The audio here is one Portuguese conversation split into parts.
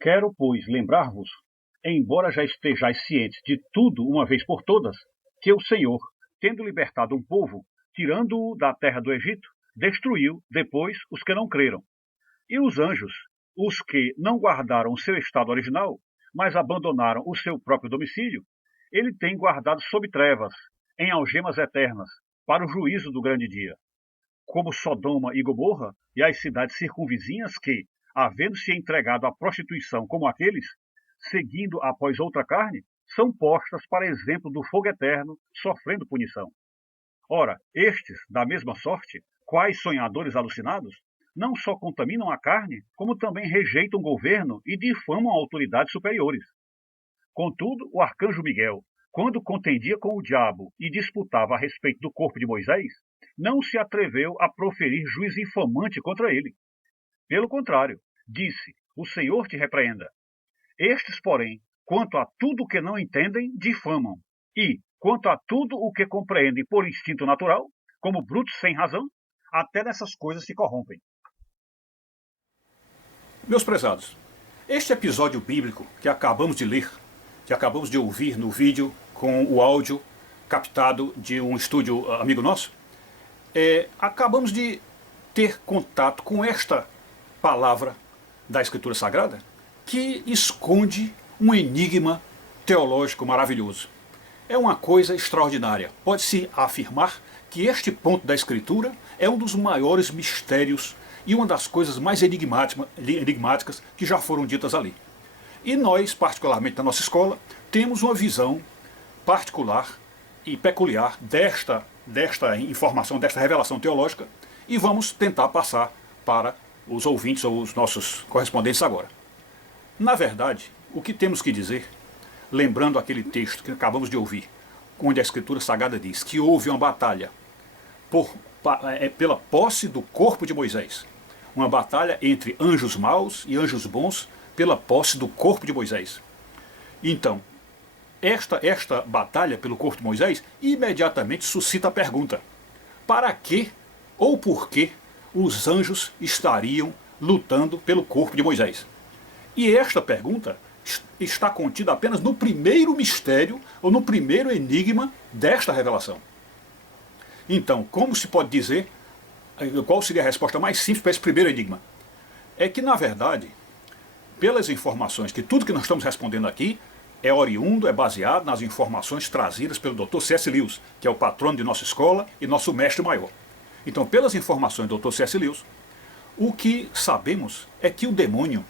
Quero, pois, lembrar-vos, embora já estejais cientes de tudo uma vez por todas, que o Senhor, tendo libertado um povo, tirando-o da terra do Egito, destruiu depois os que não creram. E os anjos, os que não guardaram o seu estado original, mas abandonaram o seu próprio domicílio, ele tem guardado sob trevas, em algemas eternas, para o juízo do grande dia. Como Sodoma e Gomorra e as cidades circunvizinhas que, havendo-se entregado à prostituição como aqueles, seguindo após outra carne, são postas para exemplo do fogo eterno, sofrendo punição. Ora, estes, da mesma sorte, quais sonhadores alucinados, não só contaminam a carne, como também rejeitam o governo e difamam autoridades superiores. Contudo, o arcanjo Miguel, quando contendia com o diabo e disputava a respeito do corpo de Moisés, não se atreveu a proferir juízo infamante contra ele. Pelo contrário, disse: O Senhor te repreenda. Estes, porém, quanto a tudo o que não entendem, difamam, e, quanto a tudo o que compreendem por instinto natural, como brutos sem razão, até nessas coisas se corrompem. Meus prezados, este episódio bíblico que acabamos de ler, que acabamos de ouvir no vídeo com o áudio captado de um estúdio amigo nosso, acabamos de ter contato com esta palavra da Escritura Sagrada que esconde um enigma teológico maravilhoso. É uma coisa extraordinária. Pode-se afirmar que este ponto da Escritura é um dos maiores mistérios e uma das coisas mais enigmáticas que já foram ditas ali. E nós, particularmente na nossa escola, temos uma visão particular e peculiar desta informação, desta revelação teológica, e vamos tentar passar para os ouvintes ou os nossos correspondentes agora. Na verdade, o que temos que dizer, lembrando aquele texto que acabamos de ouvir, onde a Escritura Sagrada diz que houve uma batalha pela posse do corpo de Moisés, uma batalha entre anjos maus e anjos bons pela posse do corpo de Moisés. Então, esta batalha pelo corpo de Moisés imediatamente suscita a pergunta: para que ou por que os anjos estariam lutando pelo corpo de Moisés? E esta pergunta está contida apenas no primeiro mistério ou no primeiro enigma desta revelação. Então, como se pode dizer, qual seria a resposta mais simples para esse primeiro enigma? É que, na verdade, pelas informações, que tudo que nós estamos respondendo aqui é oriundo, é baseado nas informações trazidas pelo Dr. C.S. Lewis, que é o patrono de nossa escola e nosso mestre maior. Então, pelas informações do Dr. C.S. Lewis, o que sabemos é que o demônio,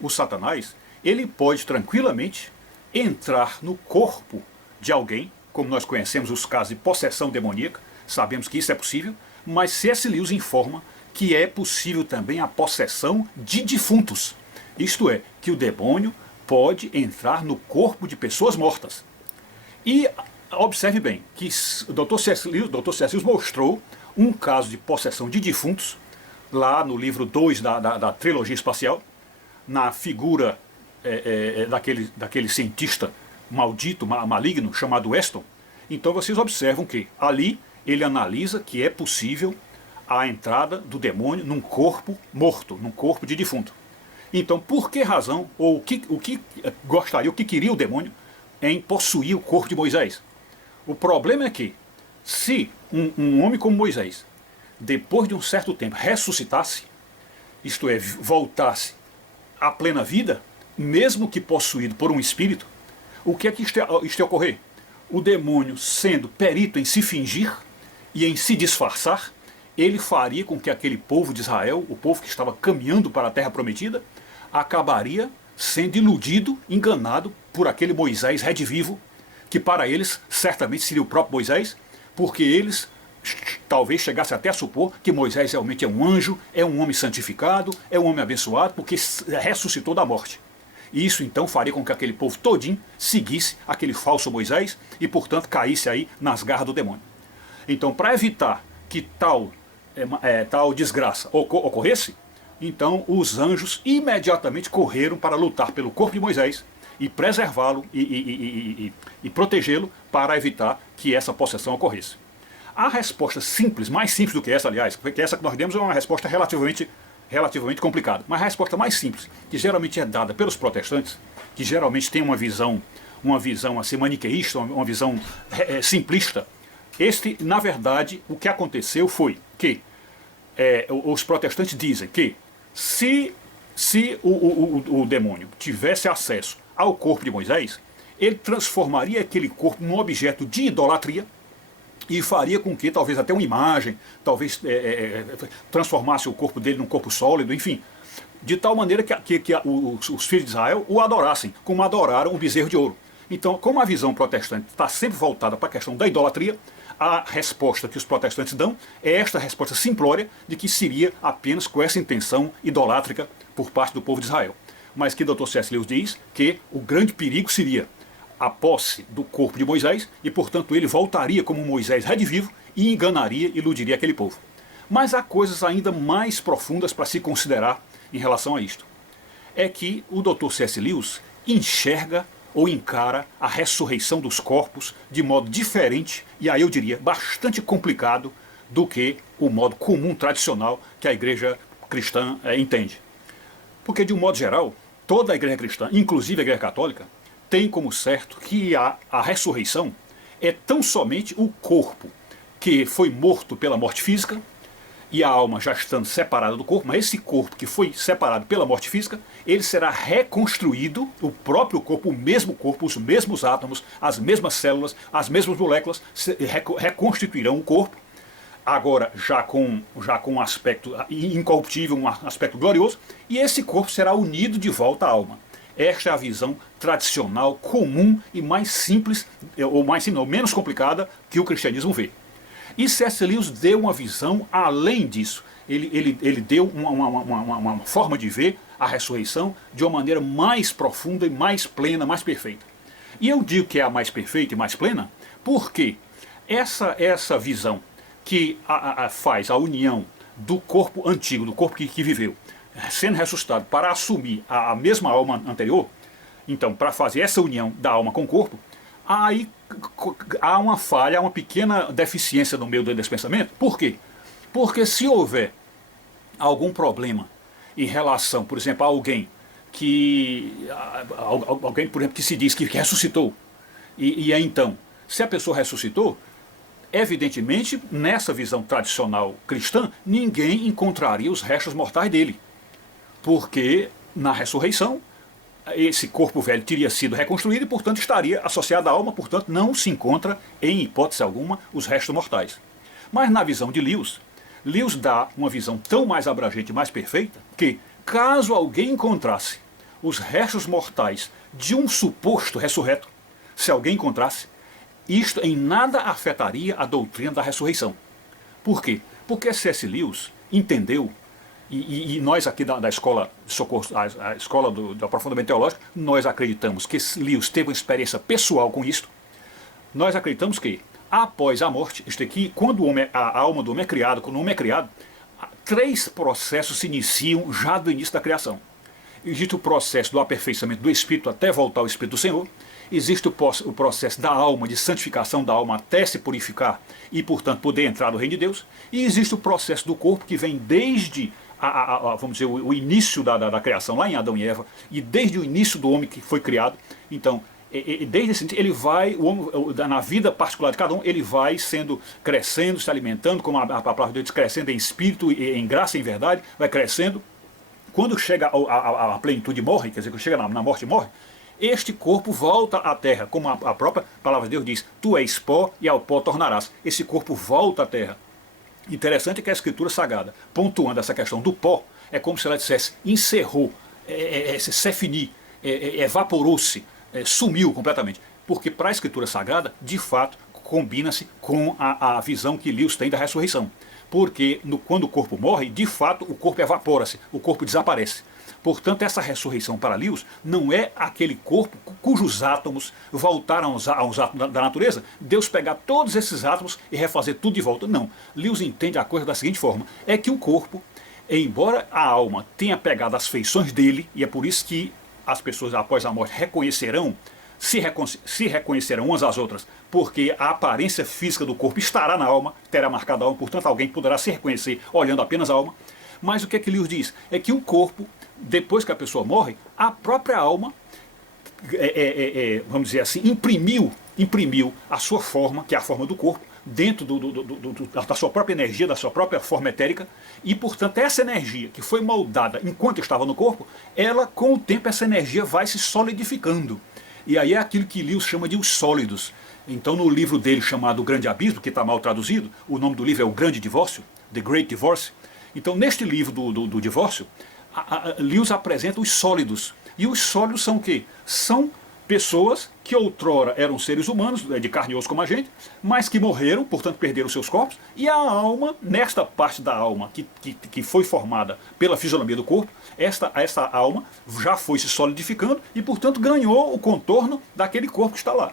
o Satanás, ele pode tranquilamente entrar no corpo de alguém, como nós conhecemos os casos de possessão demoníaca, sabemos que isso é possível, mas C.S. Lewis informa que é possível também a possessão de defuntos. Isto é, que o demônio pode entrar no corpo de pessoas mortas. E observe bem que o Dr. C.S. Lewis mostrou um caso de possessão de defuntos, lá no livro 2 da trilogia espacial, na figura daquele cientista maldito, maligno, chamado Weston. Então vocês observam que ali ele analisa que é possível a entrada do demônio num corpo morto, num corpo de defunto. Então, por que razão, ou o que gostaria, o que queria o demônio em possuir o corpo de Moisés? O problema é que, se um homem como Moisés, depois de um certo tempo, ressuscitasse, isto é, voltasse à plena vida, mesmo que possuído por um espírito, o que é que isto ia ocorrer? O demônio, sendo perito em se fingir e em se disfarçar, ele faria com que aquele povo de Israel, o povo que estava caminhando para a terra prometida, acabaria sendo iludido, enganado por aquele Moisés redivivo, que para eles certamente seria o próprio Moisés, porque eles talvez chegassem até a supor que Moisés realmente é um anjo, é um homem santificado, é um homem abençoado, porque ressuscitou da morte. E isso então faria com que aquele povo todinho seguisse aquele falso Moisés e, portanto, caísse aí nas garras do demônio. Então, para evitar que tal desgraça ocorresse, então os anjos imediatamente correram para lutar pelo corpo de Moisés e preservá-lo e protegê-lo para evitar que essa possessão ocorresse. A resposta simples, mais simples do que essa, aliás, porque essa que nós demos é uma resposta relativamente relativamente complicado. Mas a resposta mais simples, que geralmente é dada pelos protestantes, que geralmente tem uma visão assim, maniqueísta, uma visão simplista, na verdade, o que aconteceu foi que os protestantes dizem que se o demônio tivesse acesso ao corpo de Moisés, ele transformaria aquele corpo num objeto de idolatria e faria com que talvez até uma imagem, talvez transformasse o corpo dele num corpo sólido, enfim, de tal maneira que os filhos de Israel o adorassem, como adoraram o bezerro de ouro. Então, como a visão protestante está sempre voltada para a questão da idolatria, a resposta que os protestantes dão é esta resposta simplória de que seria apenas com essa intenção idolátrica por parte do povo de Israel. Mas que Dr. C.S. Lewis diz que o grande perigo seria a posse do corpo de Moisés e, portanto, ele voltaria como Moisés redivivo e enganaria e iludiria aquele povo. Mas há coisas ainda mais profundas para se considerar em relação a isto. É que o Dr. C.S. Lewis enxerga ou encara a ressurreição dos corpos de modo diferente e, aí eu diria, bastante complicado do que o modo comum, tradicional, que a igreja cristã entende. Porque, de um modo geral, toda a igreja cristã, inclusive a igreja católica, tem como certo que a ressurreição é tão somente o corpo que foi morto pela morte física e a alma já estando separada do corpo, mas esse corpo que foi separado pela morte física, ele será reconstruído, o próprio corpo, o mesmo corpo, os mesmos átomos, as mesmas células, as mesmas moléculas reconstituirão o corpo, agora já com um aspecto incorruptível, um aspecto glorioso, e esse corpo será unido de volta à alma. Esta é a visão tradicional, comum e mais simples, ou menos complicada, que o cristianismo vê. E C.S. Lewis deu uma visão além disso. Ele deu uma forma de ver a ressurreição de uma maneira mais profunda e mais plena, mais perfeita. E eu digo que é a mais perfeita e mais plena porque essa visão que faz a união do corpo antigo, do corpo que viveu, sendo ressuscitado para assumir a mesma alma anterior, então para fazer essa união da alma com o corpo, aí há uma falha, há uma pequena deficiência no meio desse pensamento. Por quê? Porque se houver algum problema em relação, por exemplo, a alguém por exemplo, que se diz que ressuscitou, e então, se a pessoa ressuscitou, evidentemente, nessa visão tradicional cristã, ninguém encontraria os restos mortais dele. Porque na ressurreição, esse corpo velho teria sido reconstruído e, portanto, estaria associado à alma, portanto, não se encontra, em hipótese alguma, os restos mortais. Mas na visão de Lewis, Lewis dá uma visão tão mais abrangente e mais perfeita que, caso alguém encontrasse os restos mortais de um suposto ressurreto, se alguém encontrasse, isto em nada afetaria a doutrina da ressurreição. Por quê? Porque C.S. Lewis entendeu, e nós aqui da escola de socorro, a escola do aprofundamento teológico, nós acreditamos que Lewis teve uma experiência pessoal com isto. Nós acreditamos que, após a morte, isto aqui, quando a alma do homem é criada, quando o homem é criado, 3 processos se iniciam já do início da criação. Existe o processo do aperfeiçoamento do Espírito até voltar ao Espírito do Senhor. Existe o processo da alma, de santificação da alma até se purificar e, portanto, poder entrar no reino de Deus. E existe o processo do corpo que vem desde vamos dizer, o início da criação, lá em Adão e Eva, e desde o início do homem que foi criado. Então, desde esse ele vai, o homem, na vida particular de cada um, ele vai sendo, crescendo, se alimentando, como a palavra de Deus, crescendo em espírito, em graça e em verdade, vai crescendo. Quando chega a plenitude morre, quer dizer, quando chega na morte morre, este corpo volta à terra, como a própria palavra de Deus diz, tu és pó e ao pó tornarás. Esse corpo volta à terra. Interessante que a Escritura Sagrada, pontuando essa questão do pó, é como se ela dissesse, encerrou, se fini, evaporou-se, sumiu completamente. Porque para a Escritura Sagrada, de fato, combina-se com a visão que Lewis tem da ressurreição. Porque quando o corpo morre, de fato, o corpo evapora-se, o corpo desaparece. Portanto, essa ressurreição para Lewis não é aquele corpo cujos átomos voltaram aos átomos da natureza, Deus pegar todos esses átomos e refazer tudo de volta. Não. Lewis entende a coisa da seguinte forma, é que o corpo, embora a alma tenha pegado as feições dele, e é por isso que as pessoas após a morte se reconhecerão umas às outras, porque a aparência física do corpo estará na alma, terá marcado a alma, portanto alguém poderá se reconhecer olhando apenas a alma, Mas o que é que Lewis diz? É que o corpo, depois que a pessoa morre, a própria alma, vamos dizer assim, imprimiu a sua forma, que é a forma do corpo, dentro da sua própria energia, da sua própria forma etérica, e portanto essa energia que foi moldada enquanto estava no corpo, ela com o tempo essa energia vai se solidificando. E aí é aquilo que Lewis chama de os sólidos. Então no livro dele chamado O Grande Abismo, que está mal traduzido, o nome do livro é O Grande Divórcio, The Great Divorce. Então neste livro do divórcio, Lewis apresenta os sólidos. E os sólidos são o quê? São pessoas que outrora eram seres humanos, de carne e osso como a gente, mas que morreram, portanto perderam seus corpos, e a alma, nesta parte da alma que foi formada pela fisionomia do corpo, esta alma já foi se solidificando e, portanto, ganhou o contorno daquele corpo que está lá.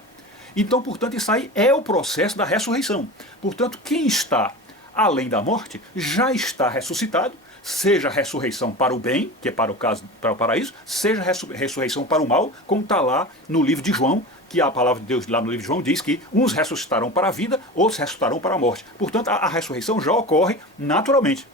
Então, portanto, isso aí é o processo da ressurreição. Portanto, quem está além da morte já está ressuscitado, seja ressurreição para o bem, que é para o paraíso, seja ressurreição para o mal, como está lá no livro de João, que a palavra de Deus lá no livro de João diz que uns ressuscitarão para a vida, outros ressuscitarão para a morte. Portanto, a ressurreição já ocorre naturalmente.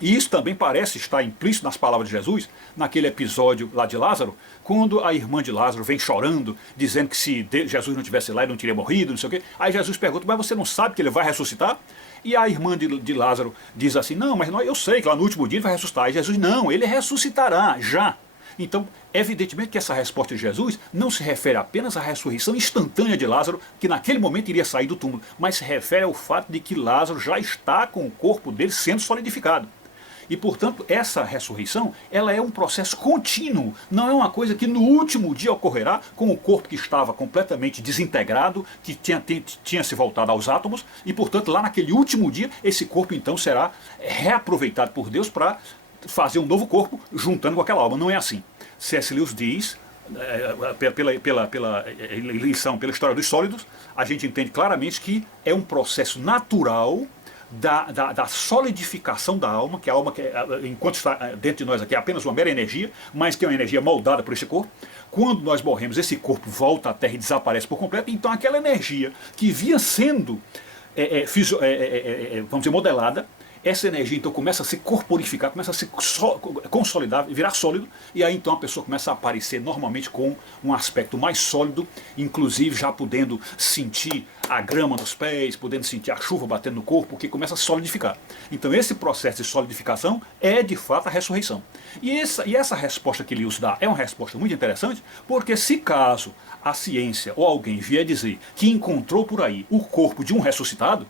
E isso também parece estar implícito nas palavras de Jesus, naquele episódio lá de Lázaro, quando a irmã de Lázaro vem chorando, dizendo que se Jesus não tivesse lá ele não teria morrido, não sei o quê. Aí Jesus pergunta, mas você não sabe que ele vai ressuscitar? E a irmã de Lázaro diz assim, não, mas eu sei que lá no último dia ele vai ressuscitar. E Jesus, não, ele ressuscitará já. Então, evidentemente que essa resposta de Jesus não se refere apenas à ressurreição instantânea de Lázaro, que naquele momento iria sair do túmulo, mas se refere ao fato de que Lázaro já está com o corpo dele sendo solidificado. E, portanto, essa ressurreição, ela é um processo contínuo, não é uma coisa que no último dia ocorrerá com o corpo que estava completamente desintegrado, que tinha se voltado aos átomos, e, portanto, lá naquele último dia, esse corpo, então, será reaproveitado por Deus para fazer um novo corpo, juntando com aquela alma. Não é assim. C.S. Lewis diz, pela lição, pela história dos sólidos, a gente entende claramente que é um processo natural da solidificação da alma, que a alma, enquanto está dentro de nós aqui, é apenas uma mera energia, mas que é uma energia moldada por esse corpo. Quando nós morremos, esse corpo volta à Terra e desaparece por completo, então aquela energia que vinha sendo, vamos dizer, modelada, essa energia então começa a se corporificar, começa a se consolidar, virar sólido, e aí então a pessoa começa a aparecer normalmente com um aspecto mais sólido, inclusive já podendo sentir a grama nos pés, podendo sentir a chuva batendo no corpo, que começa a solidificar. Então esse processo de solidificação é de fato a ressurreição. E essa resposta que Lewis dá é uma resposta muito interessante, porque se caso a ciência ou alguém vier dizer que encontrou por aí o corpo de um ressuscitado,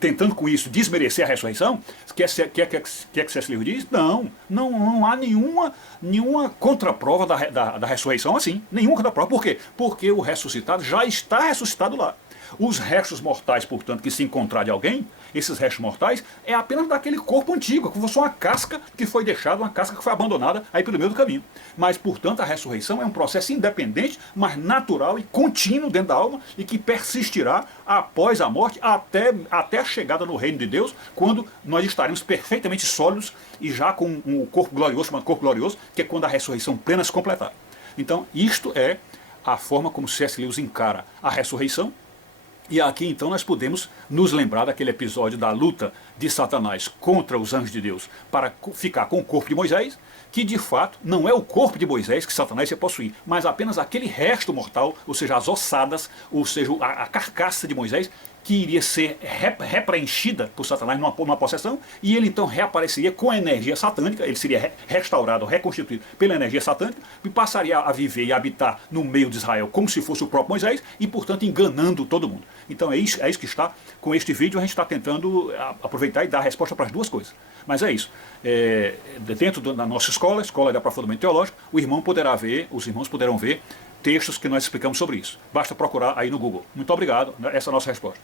tentando com isso desmerecer a ressurreição, quer que C.S. Lewis diz? Não há nenhuma contraprova da ressurreição assim. Nenhuma contraprova. Por quê? Porque o ressuscitado já está ressuscitado lá. Os restos mortais, portanto, que se encontrar de alguém, esses restos mortais, é apenas daquele corpo antigo, como se fosse uma casca que foi deixada, uma casca que foi abandonada aí pelo meio do caminho. Mas, portanto, a ressurreição é um processo independente, mas natural e contínuo dentro da alma e que persistirá após a morte até a chegada no reino de Deus, quando nós estaremos perfeitamente sólidos e já com um corpo glorioso, chamado corpo glorioso, que é quando a ressurreição plena se completar. Então, isto é a forma como C.S. Lewis encara a ressurreição. E aqui então nós podemos nos lembrar daquele episódio da luta de Satanás contra os anjos de Deus para ficar com o corpo de Moisés, que de fato não é o corpo de Moisés que Satanás ia possuir, mas apenas aquele resto mortal, ou seja, as ossadas, ou seja, a carcaça de Moisés, que iria ser repreenchida por Satanás numa possessão, e ele então reapareceria com a energia satânica, ele seria restaurado, reconstituído pela energia satânica, e passaria a viver e habitar no meio de Israel como se fosse o próprio Moisés, e portanto enganando todo mundo. Então é isso que está, com este vídeo a gente está tentando aproveitar e dar a resposta para as duas coisas. Mas é isso. Dentro da nossa escola de aprofundamento teológico, os irmãos poderão ver textos que nós explicamos sobre isso. Basta procurar aí no Google. Muito obrigado, essa é a nossa resposta.